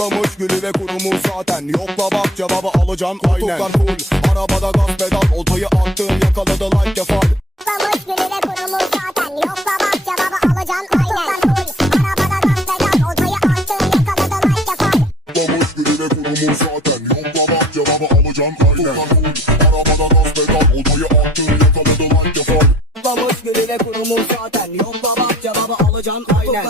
Patlamış gülü ve kurumu zaten. Yokla bak cevabı alacağım aynen. Koltuklar full, arabada gaz pedal. Oltayı attım yakaladı like kefal. Patlamış gülü ve kurumu zaten. Yokla bak cevabı alacağım aynen. Koltuklar full, arabada gaz pedal. Oltayı attım yakaladı like kefal. Patlamış gülü ve kurumu zaten. Yokla bak cevabı alacağım aynen. Koltuklar full, arabada gaz pedal. Oltayı attım yakaladı like kefal. Patlamış gülü ve kurumu zaten. Yokla bak cevabı alacağım aynen.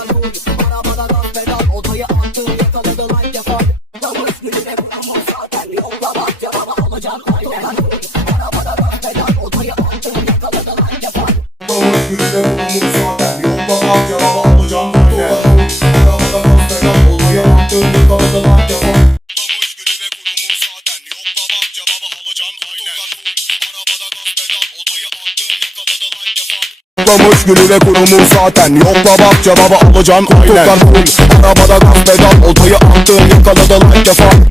Arabada gaz pedal, oltayı attım yakaladı like yapar. Patlamış gülü ve kurumu zaten. Yokla bak cevabı alacağım aynen. Arabada gaz pedal, oltayı attım yakaladı like yapar. Patlamış gülü ve kurumu zaten. Yokla bak cevabı alacağım aynen. Arabada gaz pedal. Oltayı attım yakaladı like kefal. Patlamış gülü ve kurumu zaten. Yokla bak cevabı alacağım aynen. Arabada gaz pedal. Oltayı attım yakaladı like kefal. Patlamış gülü ve kurumu zaten. Yokla bak cevabı alacağım aynen. Arabada gaz pedal. Oltayı attım yakaladı like kefal.